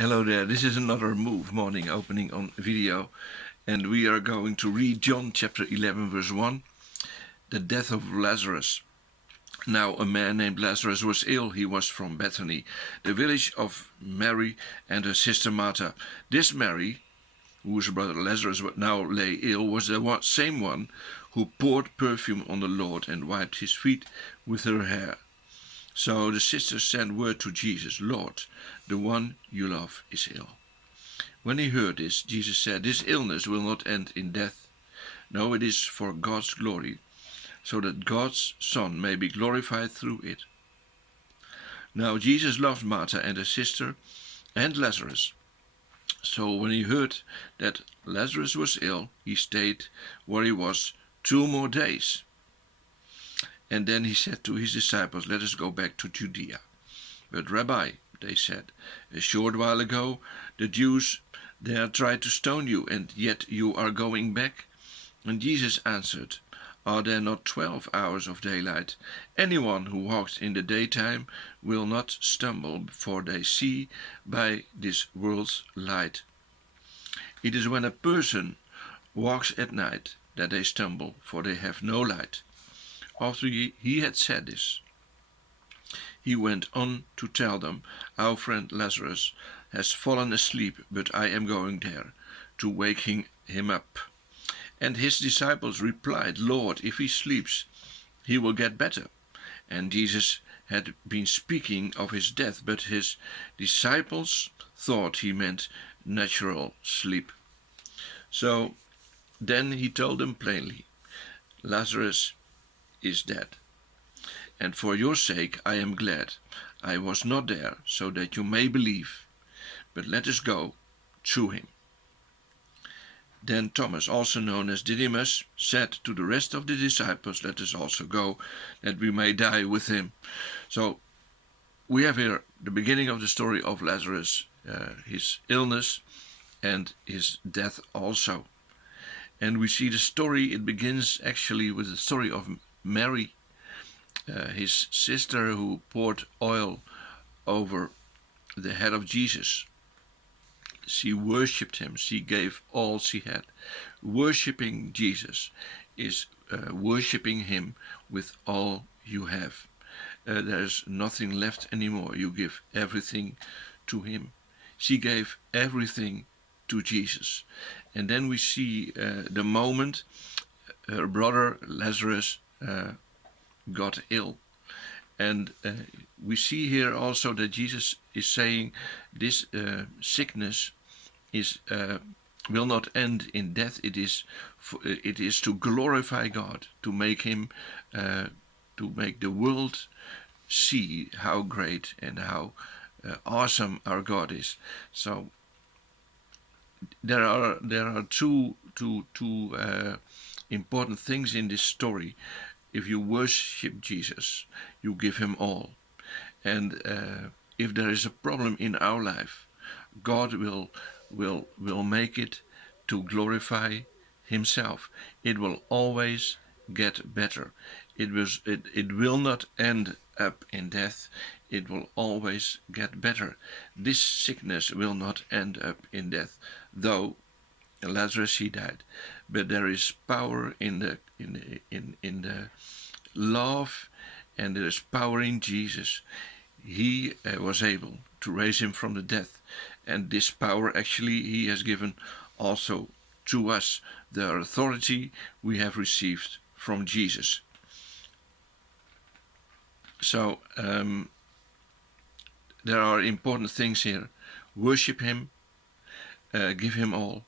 Hello there, this is another MOOV morning opening on video, and we are going to read John chapter 11 verse 1, the death of Lazarus. Now a man named Lazarus was ill. He was from Bethany, the village of Mary and her sister Martha. This Mary, whose brother Lazarus now lay ill, was the same one who poured perfume on the Lord and wiped his feet with her hair. So the sisters sent word to Jesus, "Lord, the one you love is ill." When he heard this, Jesus said, "This illness will not end in death. No, it is for God's glory, so that God's Son may be glorified through it." Now Jesus loved Martha and her sister and Lazarus. So when he heard that Lazarus was ill, he stayed where he was 2 more days. And then he said to his disciples, "Let us go back to Judea." "But Rabbi," they said, "a short while ago the Jews there tried to stone you, and yet you are going back?" And Jesus answered, "Are there not 12 hours of daylight? Anyone who walks in the daytime will not stumble, for they see by this world's light. It is when a person walks at night that they stumble, for they have no light." After he had said this, he went on to tell them, "Our friend Lazarus has fallen asleep, but I am going there to wake him up." And his disciples replied, "Lord, if he sleeps, he will get better." And Jesus had been speaking of his death, but his disciples thought he meant natural sleep. So then he told them plainly, "Lazarus is dead. And for your sake I am glad I was not there, so that you may believe. But let us go to him." Then Thomas, also known as Didymus, said to the rest of the disciples, "Let us also go, that we may die with him." So we have here the beginning of the story of Lazarus, his illness and his death also. And we see the story, it begins actually with the story of Mary, his sister, who poured oil over the head of Jesus. She worshipped him. She gave all she had. Worshipping Jesus is worshipping him with all you have. There's nothing left anymore. You give everything to him. She gave everything to Jesus. And then we see the moment her brother Lazarus got ill. And we see here also that Jesus is saying this sickness will not end in death. It is to glorify God, to make him, to make the world see how great and how awesome our God is. So there are two important things in this story. If you worship Jesus, you give him all. And if there is a problem in our life, God will make it to glorify himself. It will always get better. It will not end up in death. It will always get better. This sickness will not end up in death, though Lazarus, he died. But there is power in the love, and there is power in Jesus. He was able to raise him from the death, and this power actually he has given also to us. The authority we have received from Jesus. So there are important things here. Worship him, give him all,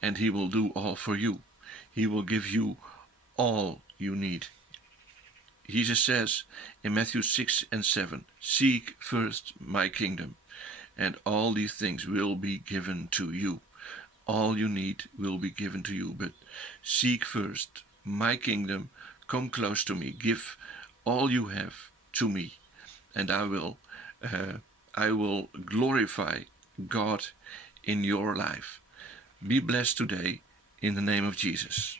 and he will do all for you. He will give you all you need. Jesus says in Matthew 6 and 7, "Seek first my kingdom, and all these things will be given to you." All you need will be given to you, but seek first my kingdom, come close to me, give all you have to me, and I will glorify God in your life. Be blessed today in the name of Jesus.